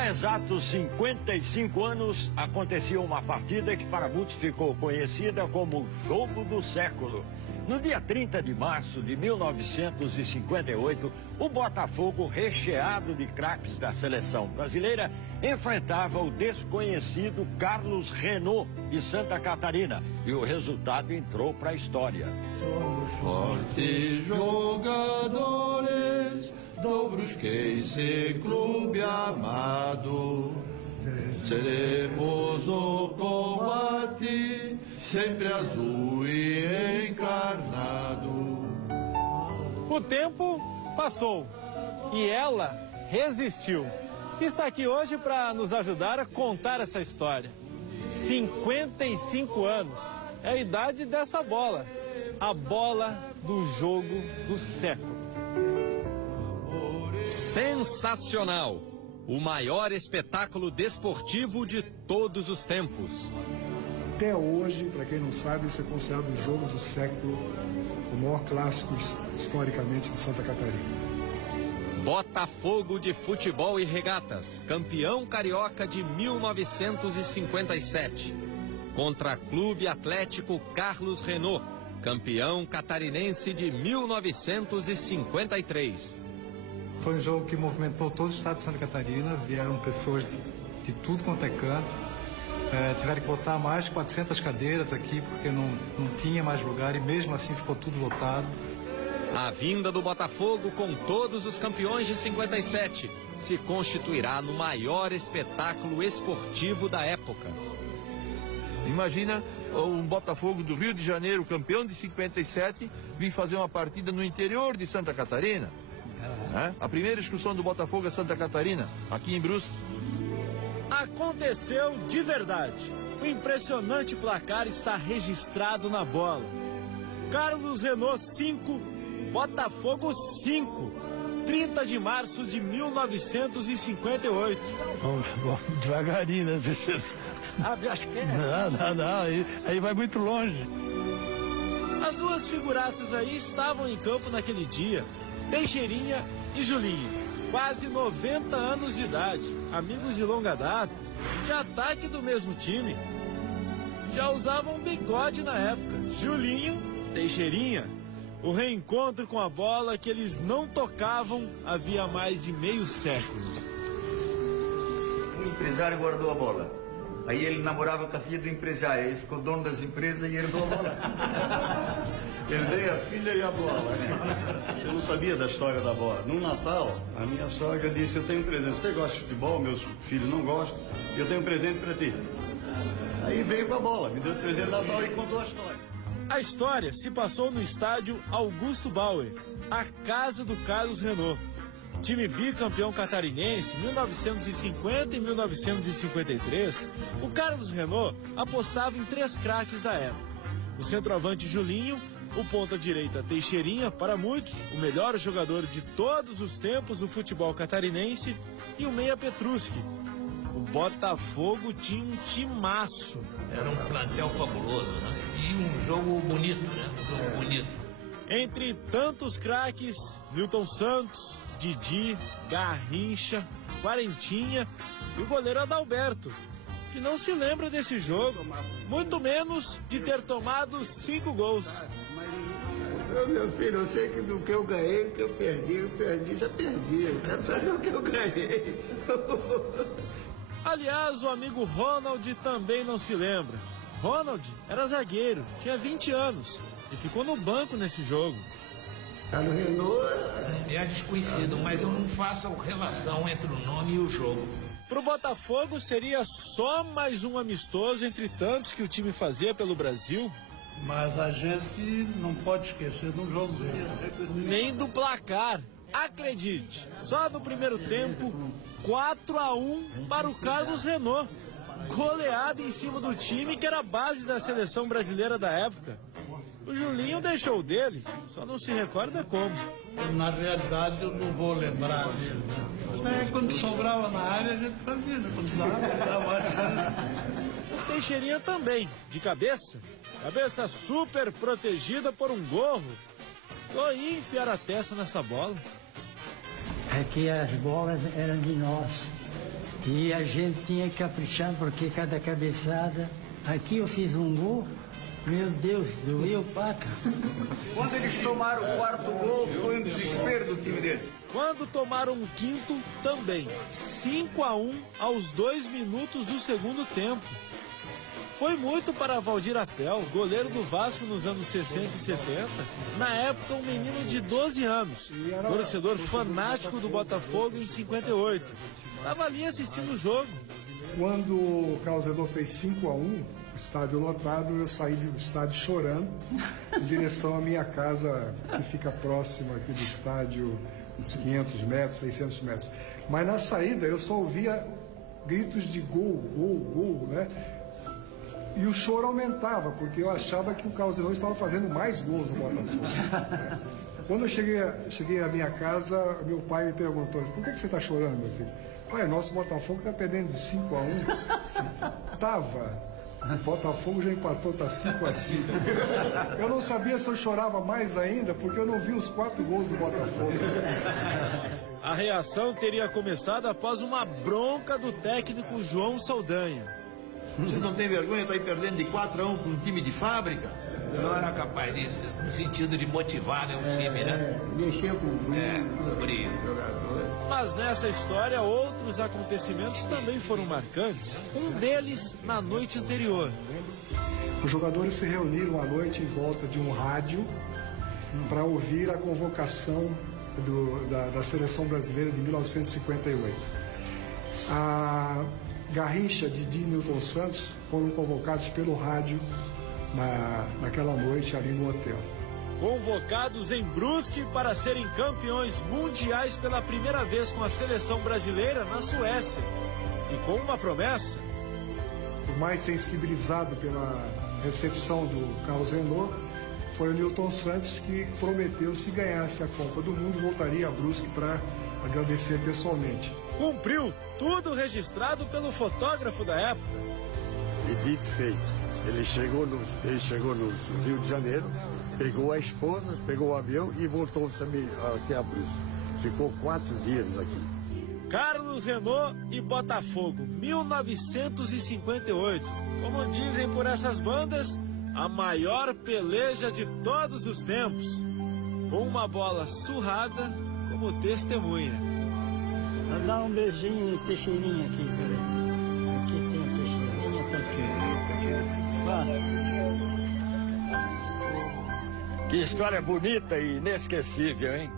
Há exatos 55 anos, acontecia uma partida que para muitos ficou conhecida como o Jogo do Século. No dia 30 de março de 1958, o Botafogo, recheado de craques da seleção brasileira, enfrentava o desconhecido Carlos Renault, de Santa Catarina. E o resultado entrou para a história. Somos fortes jogadores do Brusquense Clube amado. Venceremos o combate, sempre azul e encarnado. O tempo passou e ela resistiu. Está aqui hoje para nos ajudar a contar essa história. 55 anos é a idade dessa bola, a bola do jogo do século. Sensacional! O maior espetáculo desportivo de todos os tempos. Até hoje, para quem não sabe, isso é considerado o jogo do século, o maior clássico historicamente de Santa Catarina. Botafogo de Futebol e Regatas, campeão carioca de 1957. Contra Clube Atlético Carlos Renault, campeão catarinense de 1953. Foi um jogo que movimentou todo o estado de Santa Catarina, vieram pessoas de tudo quanto é canto. Tiveram que botar mais de 400 cadeiras aqui, porque não tinha mais lugar e mesmo assim ficou tudo lotado. A vinda do Botafogo com todos os campeões de 57 se constituirá no maior espetáculo esportivo da época. Imagina um Botafogo do Rio de Janeiro, campeão de 57, vir fazer uma partida no interior de Santa Catarina. A primeira excursão do Botafogo a Santa Catarina, aqui em Brusque. Aconteceu de verdade. O impressionante placar está registrado na bola. Carlos Renault 5, Botafogo 5. 30 de março de 1958. Vamos devagarinho, né? Acho que é. Não, aí vai muito longe. As duas figuraças aí estavam em campo naquele dia. Teixeirinha e Julinho, quase 90 anos de idade, amigos de longa data, de ataque do mesmo time. Já usavam bigode na época, Julinho, Teixeirinha. O reencontro com a bola que eles não tocavam havia mais de meio século. O empresário guardou a bola. Aí ele namorava com a filha do empresário, aí ficou dono das empresas e herdou a bola. Herdei a filha e a bola. Eu não sabia da história da bola. No Natal, a minha sogra disse, eu tenho um presente. Você gosta de futebol? Meus filhos não gostam. Eu tenho um presente para ti. Aí veio com a bola, me deu um presente de Natal e contou a história. A história se passou no estádio Augusto Bauer, a casa do Carlos Renault. Time bicampeão catarinense, 1950 e 1953, o Carlos Renault apostava em 3 craques da época. O centroavante Julinho, o ponta-direita Teixeirinha, para muitos, o melhor jogador de todos os tempos do futebol catarinense, e o meia Petruski. O Botafogo tinha um timaço. Era um plantel fabuloso, né? E um jogo bonito, né? Um jogo bonito. Entre tantos craques, Milton Santos, Didi, Garrincha, Quarentinha e o goleiro Adalberto, que não se lembra desse jogo, muito menos de ter tomado 5 gols. Meu filho, eu sei que do que eu ganhei, o que eu perdi, já perdi. Eu quero saber o que eu ganhei. Aliás, o amigo Ronald também não se lembra. Ronald era zagueiro, tinha 20 anos e ficou no banco nesse jogo. Carlos Renault é desconhecido, mas eu não faço relação entre o nome e o jogo. Pro Botafogo seria só mais um amistoso entre tantos que o time fazia pelo Brasil. Mas a gente não pode esquecer de um jogo desse. Nem do placar. Acredite, só no primeiro tempo, 4-1 para o Carlos Renault. Goleada em cima do time que era a base da seleção brasileira da época. O Julinho deixou o dele, só não se recorda como. Na realidade, eu não vou lembrar dele. Quando sobrava na área, a gente fazia, né? Quando dava mais chance. O Teixeirinha também, de cabeça. Cabeça super protegida por um gorro. Eu ia enfiar a testa nessa bola. É que as bolas eram de nós. E a gente tinha que caprichar, porque cada cabeçada... Aqui eu fiz um gol, meu Deus, doeu paca. Quando eles tomaram o quarto gol, foi um desespero do time deles. Quando tomaram o quinto, também. 5-1 aos 2 minutos do segundo tempo. Foi muito para Valdir Apel, goleiro do Vasco nos anos 60 e 70. Na época, um menino de 12 anos. Torcedor fanático do Botafogo em 58. Estava ali assistindo o jogo. Quando o Carlos Renaud fez 5-1, o estádio lotado, eu saí do estádio chorando em direção à minha casa, que fica próxima aqui do estádio, uns 500 metros, 600 metros. Mas na saída eu só ouvia gritos de gol, gol, gol, né? E o choro aumentava, porque eu achava que o Carlos Renaud estava fazendo mais gols no Botafogo. Quando eu cheguei à minha casa, meu pai me perguntou: por que você está chorando, meu filho? Pai, nosso Botafogo está perdendo de 5-1. Tava. O Botafogo já empatou, tá 5-5. Eu não sabia se eu chorava mais ainda, porque eu não vi os 4 gols do Botafogo. A reação teria começado após uma bronca do técnico João Saldanha. Você não tem vergonha de estar aí perdendo de 4-1 para um time de fábrica? Eu não era capaz disso, no sentido de motivar, né, o time, né? Mexer com o brilho. Mas nessa história, outros acontecimentos também foram marcantes. Um deles na noite anterior. Os jogadores se reuniram à noite em volta de um rádio para ouvir a convocação da seleção brasileira de 1958. A Garrincha, Didi e Newton Santos foram convocados pelo rádio naquela noite ali no hotel. Convocados em Brusque para serem campeões mundiais pela primeira vez com a seleção brasileira na Suécia. E com uma promessa. O mais sensibilizado pela recepção do Carlos Renaud foi o Newton Santos, que prometeu, se ganhasse a Copa do Mundo, voltaria a Brusque para agradecer pessoalmente. Cumpriu tudo registrado pelo fotógrafo da época. E dito feito. Ele chegou no Rio de Janeiro, pegou a esposa, pegou o avião e voltou aqui a Brusque. Ficou 4 dias aqui. Carlos Renaud e Botafogo, 1958. Como dizem por essas bandas, a maior peleja de todos os tempos. Com uma bola surrada como testemunha. Vou dar um beijinho no Teixeirinha aqui, peraí. Aqui tem a Teixeirinha, tá aqui. Que história bonita e inesquecível, hein?